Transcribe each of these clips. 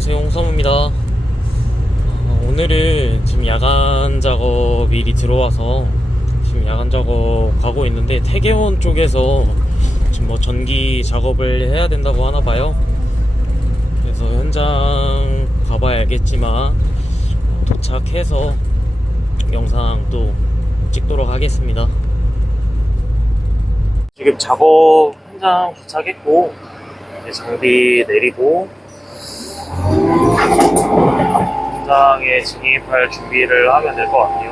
안녕하세요, 홍35입니다. 오늘은 지금 야간 작업 일이 들어와서 지금 야간 작업 가고 있는데, 태계원 쪽에서 지금 뭐 전기 작업을 해야 된다고 하나봐요. 그래서 현장 가봐야 알겠지만 도착해서 영상 또 찍도록 하겠습니다. 지금 작업 현장 도착했고, 이제 장비 내리고 현장에 진입할 준비를 하면 될 것 같아요.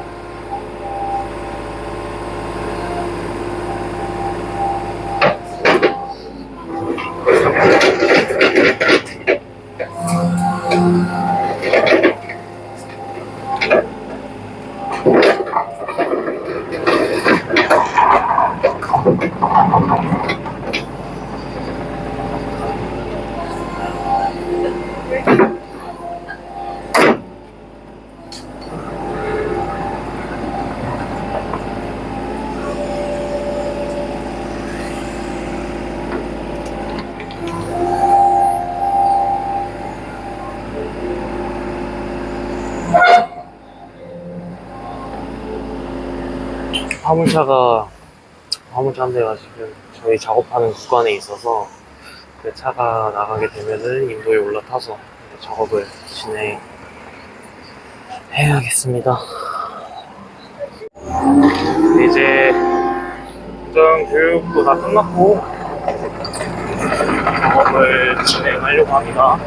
화물차 한 대가 지금 저희 작업하는 구간에 있어서 그 차가 나가게 되면은 인도에 올라타서 작업을 진행해야겠습니다. 이제 현장 교육도 다 끝났고 작업을 진행하려고 합니다.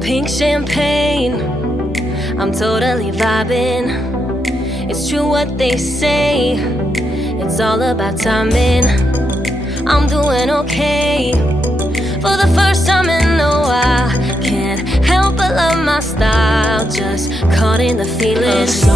Pink champagne, I'm totally vibing. It's true what they say, it's all about timing. I'm doing okay, for the first time in a while. Can't help but love my style, just caught in the feeling. So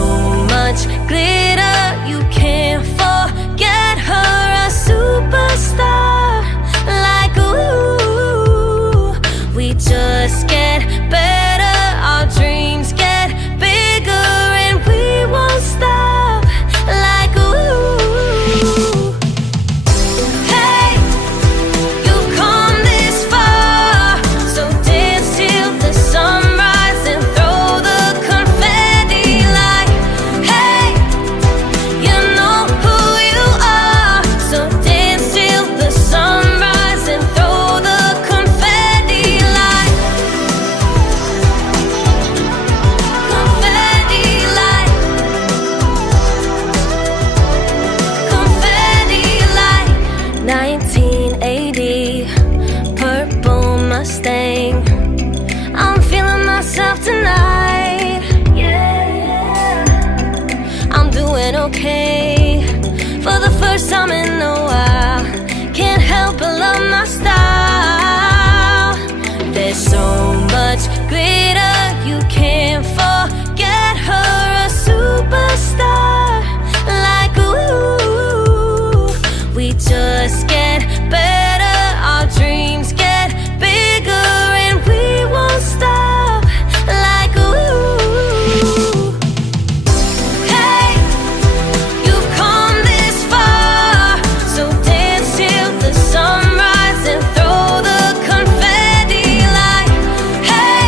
much glitter, you can't forget her, a superstar. Like ooh, we just get better, our dreams get bigger, and we won't stop. Like ooh, hey, you've come this far, so dance till the sunrise and throw the confetti. Like hey, you know who you are, so dance till the sunrise and throw the confetti. Like confetti, like confetti, like 1980 purple Mustang. I'm feeling myself tonight. Yeah, I'm doing okay, for the first time in a while. Can't help but love my style. There's so much glitter, you can't forget her, a superstar. Like ooh, we just get better, our dreams get bigger, and we won't stop. Like ooh, hey, you've come this far, so dance till the sunrise and throw the confetti. Like hey,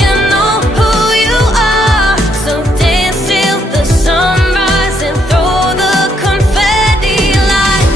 you know who you are, so dance till the sunrise and throw the confetti. Like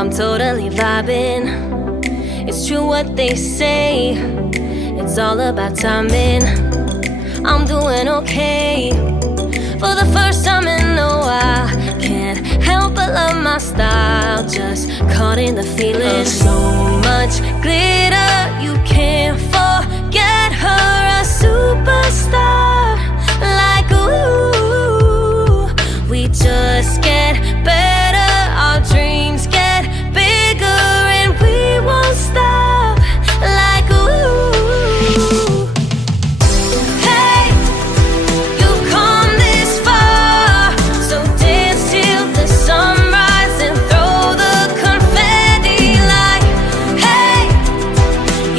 I'm totally vibing. It's true what they say, it's all about timing. I'm doing okay. For the first time in a while, can't help but love my style. Just caught in the feeling. So much glitter, you can't forget her. A superstar, like ooh. We just get better, our dreams get bigger, and we won't stop. Like ooh. Hey, you've come this far, so dance till the sunrise and throw the confetti like, hey,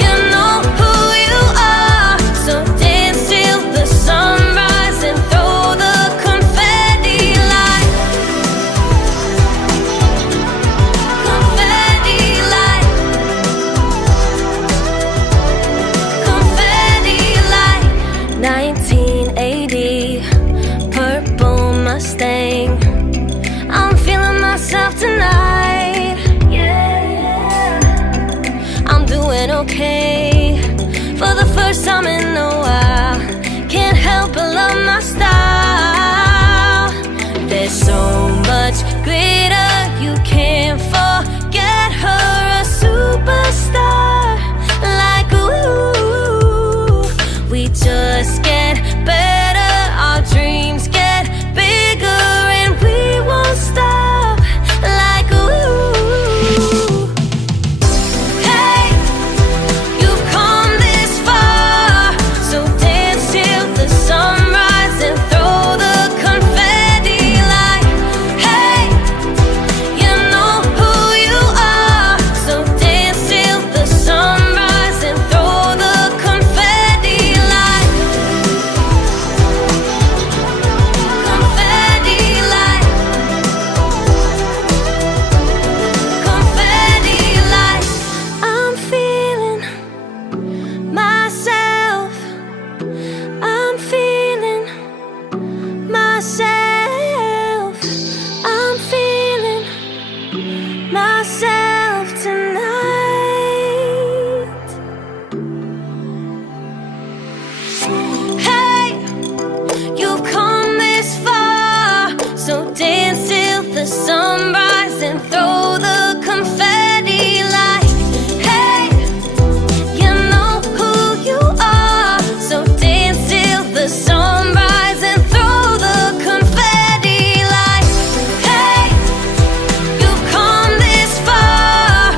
you know who you are, so dance till the sunrise and throw the confetti like, confetti like, confetti like 1980 purple Mustang. I'm feeling myself tonight. Yeah, I'm doing okay. For the first time in a while, can't help but love my style. There's so much glitter, you can't forget her. A superstar, like ooh. We just get better, our dreams get bigger, and we won't stop. Like ooh. Hey, you've come this far, so dance till the sunrise and throw the confetti like, hey, you know who you are, so dance till the sunrise and throw the confetti like, confetti like, confetti like. I'm feeling myself, I'm feeling myself, I'm feeling myself tonight. Hey, you've come this far, so dance till the sunrise and throw the confetti like, hey, you know who you are, so dance till the sunrise and throw the confetti like, hey, you've come this far,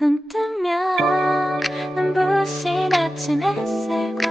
눈 뜨면 눈부신 아침 햇살과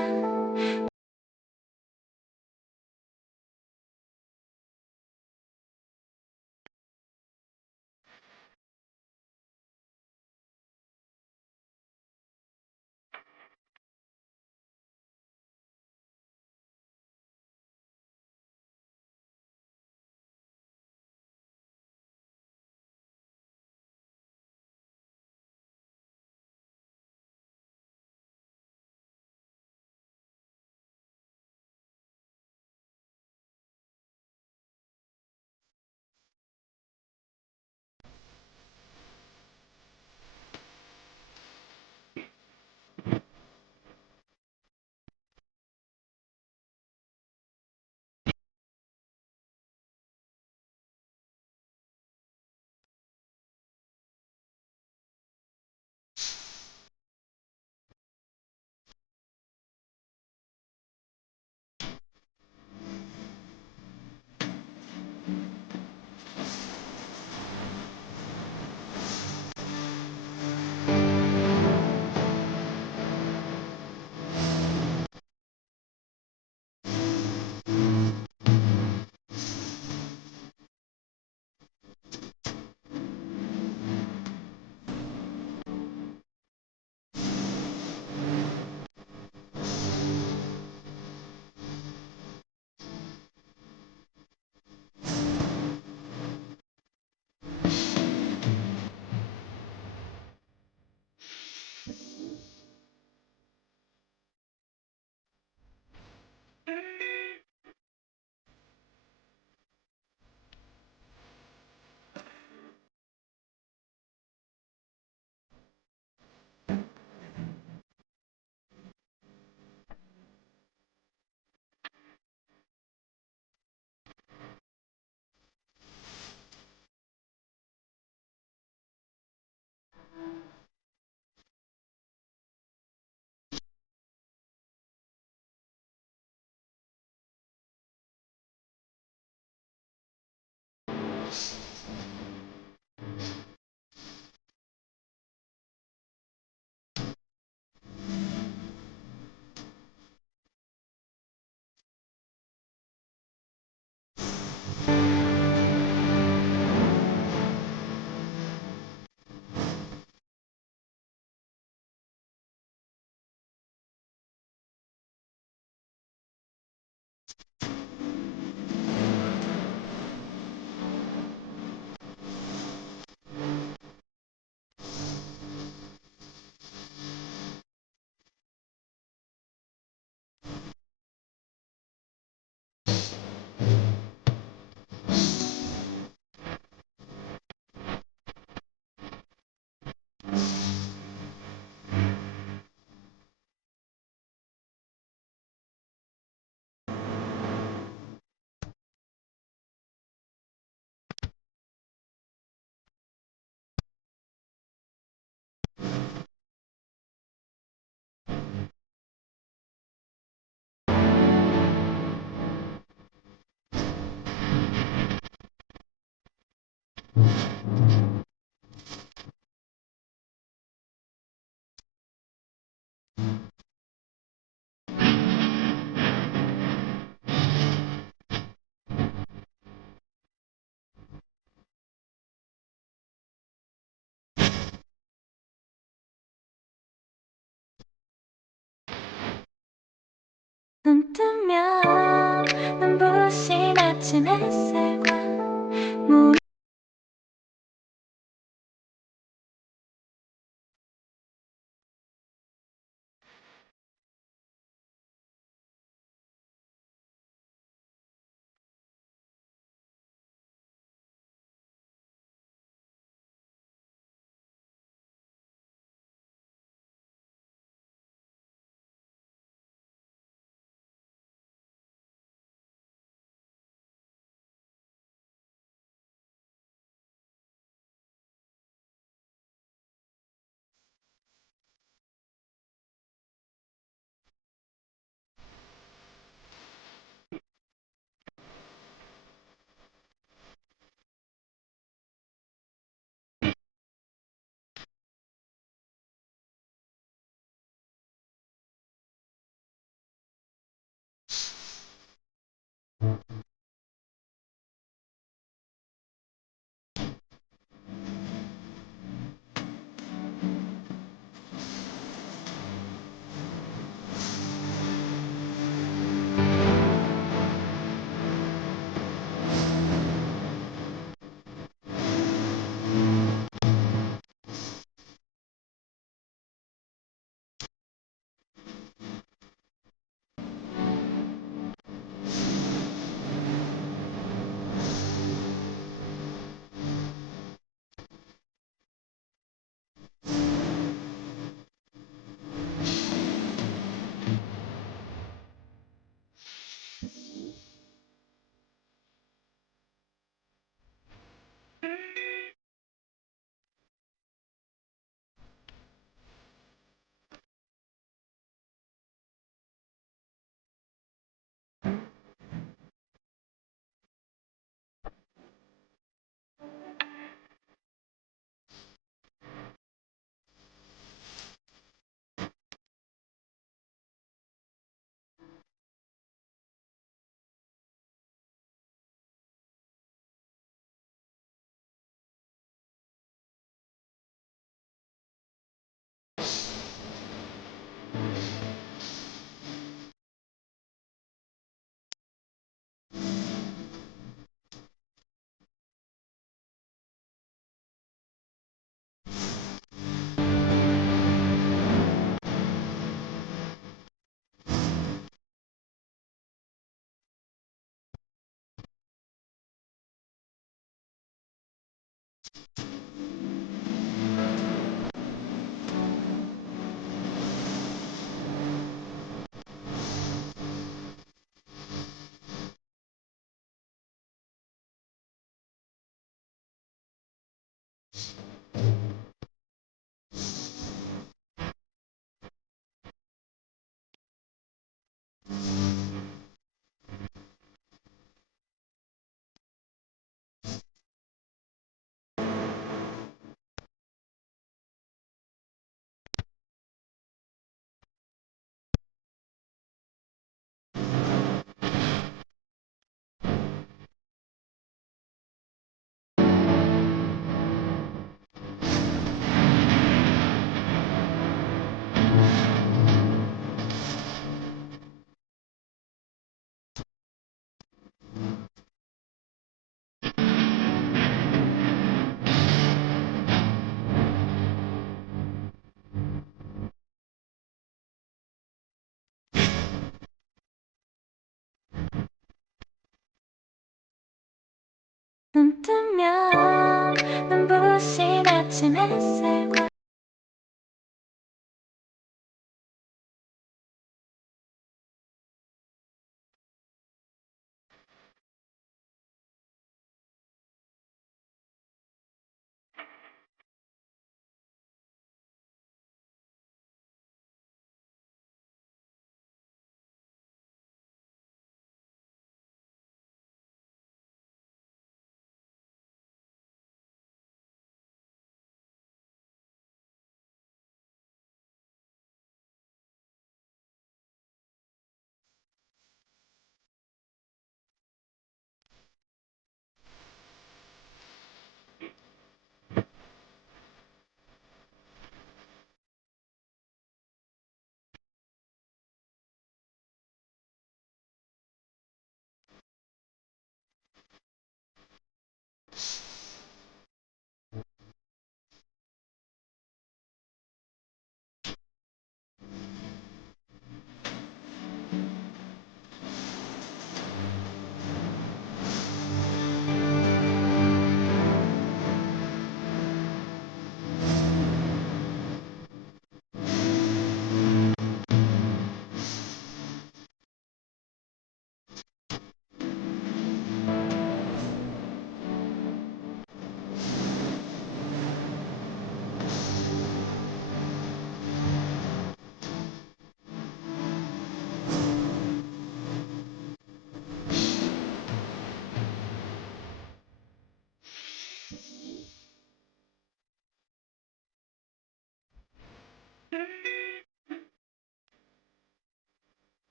눈 뜨면 눈부신 아침 햇살과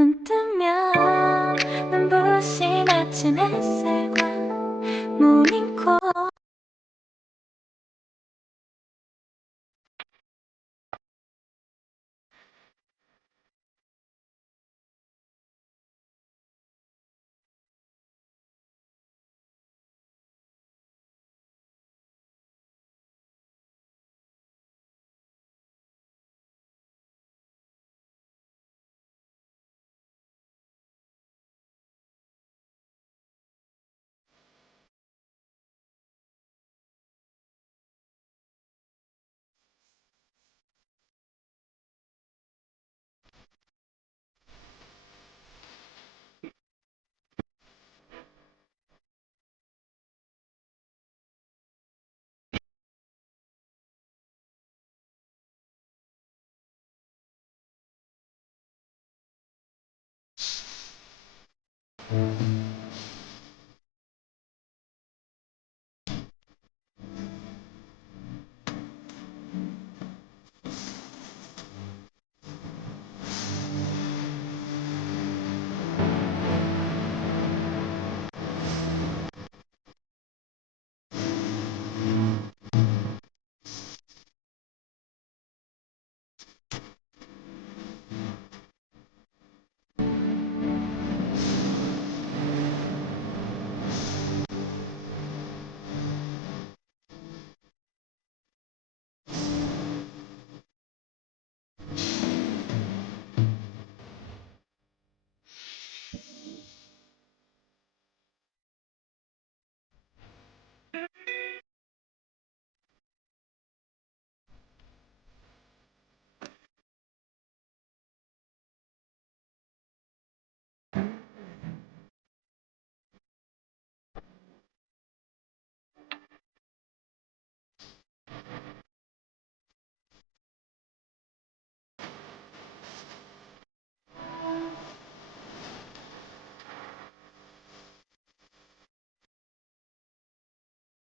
눈 뜨면 눈부신 아침 햇살과 모닝콜